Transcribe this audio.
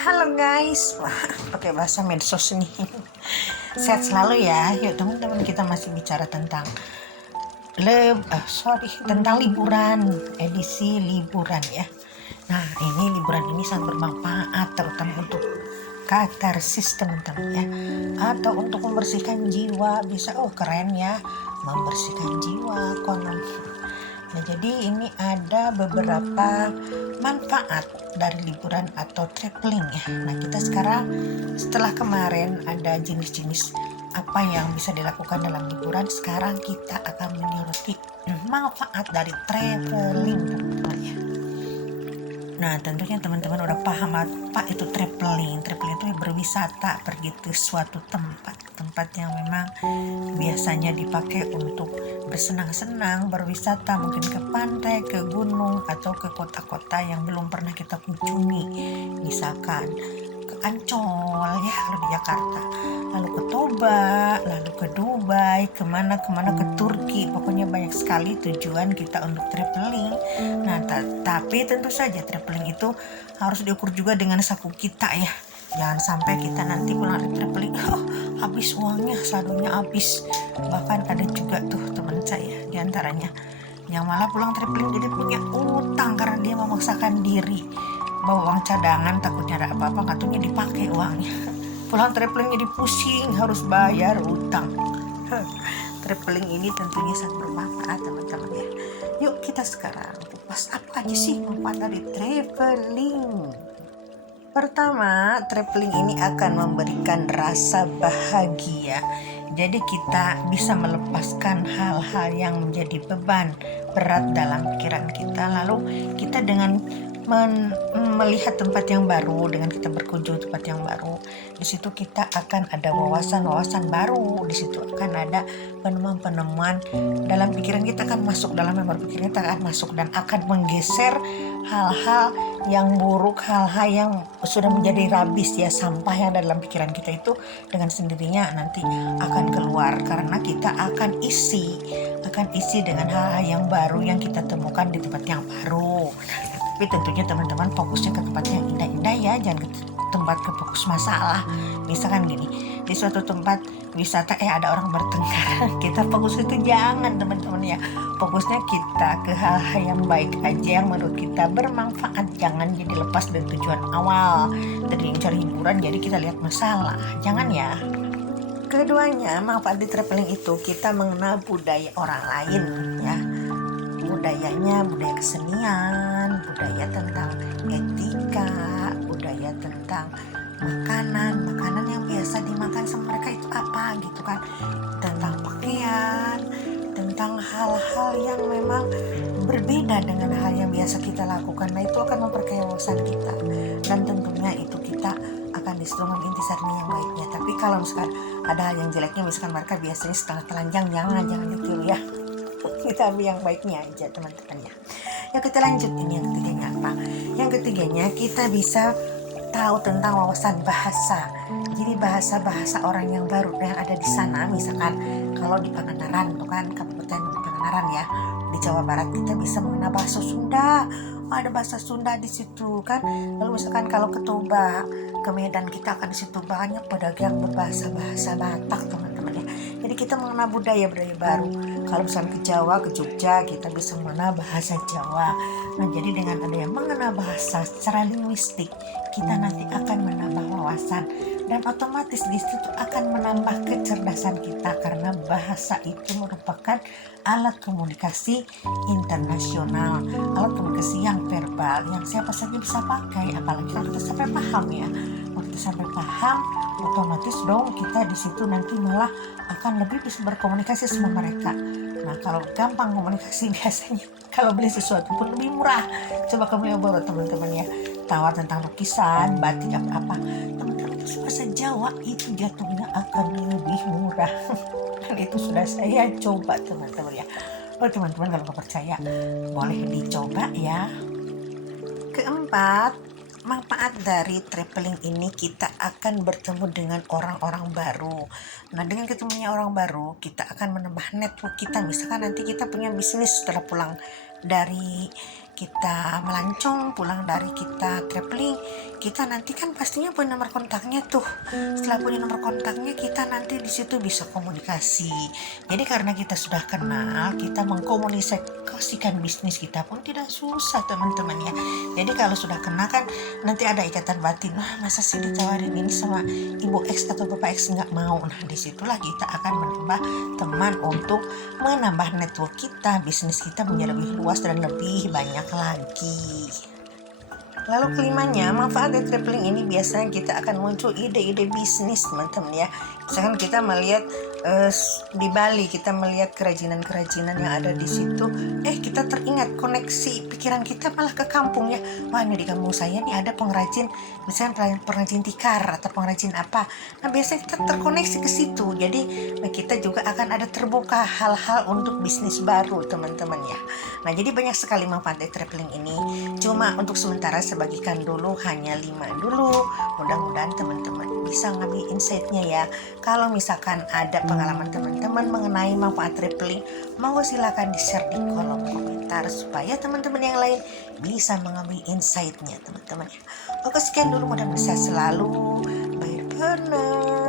Halo guys, wah pakai bahasa medsos nih. Sehat selalu ya. Yuk teman-teman, kita masih bicara tentang tentang liburan, edisi liburan ya. Nah, liburan ini sangat bermanfaat terutama untuk katarsis teman-teman ya, atau untuk membersihkan jiwa. Bisa keren ya, membersihkan jiwa konon. Nah, jadi ini ada beberapa manfaat dari liburan atau traveling ya. Nah, kita sekarang setelah kemarin ada jenis-jenis apa yang bisa dilakukan dalam liburan, sekarang kita akan menyoroti manfaat dari traveling teman-teman ya. Nah, tentunya teman-teman udah paham apa itu traveling. Traveling itu berwisata, pergi ke suatu tempat yang memang biasanya dipakai untuk bersenang-senang, berwisata, mungkin ke pantai, ke gunung, atau ke kota-kota yang belum pernah kita kunjungi. Misalkan ke Ancol ya, kalau di Jakarta, lalu ke Toba, lalu ke Dubai, kemana ke Turki. Pokoknya banyak sekali tujuan kita untuk traveling. Nah, tapi tentu saja traveling itu harus diukur juga dengan saku kita ya. Jangan sampai kita nanti pulang dari traveling habis uangnya, saldonya habis. Bahkan ada juga tuh teman saya diantaranya yang malah pulang traveling jadi punya utang karena dia memaksakan diri bawa uang cadangan, takutnya ada apa-apa, nggak taunya dipakai uangnya. Pulang traveling jadi pusing, harus bayar utang. Traveling ini tentunya sangat bermanfaat teman-teman ya. Yuk kita sekarang kupas apa aja sih manfaat dari traveling. Pertama, traveling ini akan memberikan rasa bahagia. Jadi kita bisa melepaskan hal-hal yang menjadi beban berat dalam pikiran kita. Lalu kita dengan melihat tempat yang baru, dengan kita berkunjung tempat yang baru, di situ kita akan ada wawasan-wawasan baru. Di situ akan ada penemuan-penemuan dalam pikiran kita, akan masuk dalam memori pikiran kita, akan masuk dan akan menggeser hal-hal yang buruk, hal-hal yang sudah menjadi rabis ya, sampah yang ada dalam pikiran kita itu dengan sendirinya nanti akan keluar karena kita akan isi dengan hal-hal yang baru yang kita temukan di tempat yang baru. Tapi tentunya teman-teman fokusnya ke tempat yang indah-indah ya, jangan ke tempat ke fokus masalah. Misalkan gini, di suatu tempat wisata ada orang bertengkar, kita fokus itu jangan teman-teman ya. Fokusnya kita ke hal-hal yang baik aja, yang menurut kita bermanfaat. Jangan jadi lepas dari tujuan awal, dari yang cari hiburan jadi kita lihat masalah, jangan ya. Keduanya, manfaat di traveling itu kita mengenal budaya orang lain ya. Budayanya, budaya kesenian, budaya tentang etika, budaya tentang makanan yang biasa dimakan sama mereka itu apa gitu kan, tentang pakaian, tentang hal-hal yang memang berbeda dengan hal yang biasa kita lakukan. Nah, itu akan memperkaya wawasan kita dan tentunya itu kita akan disuruh mengintisari yang baiknya. Tapi kalau misalkan ada hal yang jeleknya, misalkan mereka biasanya setengah telanjang, jangan ditiru ya. Kita ambil yang baiknya aja teman-teman ya. Yuk kita lanjut, ini yang ketiganya apa? Yang ketiganya kita bisa tahu tentang wawasan bahasa. Jadi bahasa-bahasa orang yang baru yang ada di sana. Misalkan kalau di Pangandaran tuh kan, Kabupaten Pangandaran ya, di Jawa Barat, kita bisa mengenal bahasa Sunda. Ada bahasa Sunda di situ kan. Lalu misalkan kalau ke Toba, ke Medan, kita akan di situ banyak pedagang berbahasa-bahasa Batak teman-teman ya. Jadi kita mengenal budaya baru. Kalau misalnya ke Jawa, ke Jogja, kita bisa mengenal bahasa Jawa. Nah, jadi dengan adanya mengenal bahasa secara linguistik, kita nanti akan menambah wawasan dan otomatis di situ akan menambah kecerdasan kita karena bahasa itu merupakan alat komunikasi internasional, alat komunikasi yang verbal yang siapa saja bisa pakai, apalagi kalau kita sampai paham ya. Kalau kita sampai paham, otomatis dong kita di situ nanti malah akan lebih bisa berkomunikasi sama mereka. Nah, kalau gampang komunikasi biasanya kalau beli sesuatu pun lebih murah. Coba kamu yang baru teman-teman ya, tawar tentang lukisan, batik apa teman-teman, itu bahasa Jawa itu jatuhnya akan lebih murah. Dan itu sudah saya coba teman-teman ya. Teman-teman kalau nggak percaya boleh dicoba ya. Keempat, manfaat dari traveling ini kita akan bertemu dengan orang-orang baru. Nah, dengan ketemunya orang baru, kita akan menambah network kita. Misalkan nanti kita punya bisnis setelah pulang dari kita melancong, pulang dari kita traveling, kita nanti kan pastinya punya nomor kontaknya tuh. Setelah punya nomor kontaknya, kita nanti di situ bisa komunikasi. Jadi karena kita sudah kenal, kita mengkomunikasikan bisnis kita pun tidak susah teman-teman ya. Jadi kalau sudah kenal kan nanti ada ikatan batin. Wah, masa sih ditawarin ini sama ibu X atau bapak X, nggak mau. Nah disitulah kita akan menambah teman untuk menambah network kita, bisnis kita menjadi lebih luas dan lebih banyak lagi. Lalu kelimanya, manfaat dari traveling ini biasanya kita akan muncul ide-ide bisnis teman-teman ya. Misalkan kita melihat di Bali, kita melihat kerajinan-kerajinan yang ada di situ, kita teringat, koneksi pikiran kita malah ke kampung ya. Wah, ini di kampung saya nih ada pengrajin, misalnya pengrajin tikar atau pengrajin apa. Nah biasanya kita terkoneksi ke situ. Jadi kita juga akan ada terbuka hal-hal untuk bisnis baru teman-teman ya. Nah jadi banyak sekali manfaat dari traveling ini. Cuma untuk sementara saya bagikan dulu hanya 5 dulu. Mudah-mudahan teman-teman bisa ngambil insight-nya ya. Kalau misalkan ada pengalaman teman-teman mengenai manfaat traveling, monggo silakan di-share di kolom komentar supaya teman-teman yang lain bisa mengambil insight-nya teman-teman ya. Oke, sekian dulu, mudah-mudahan selalu. Bye for now.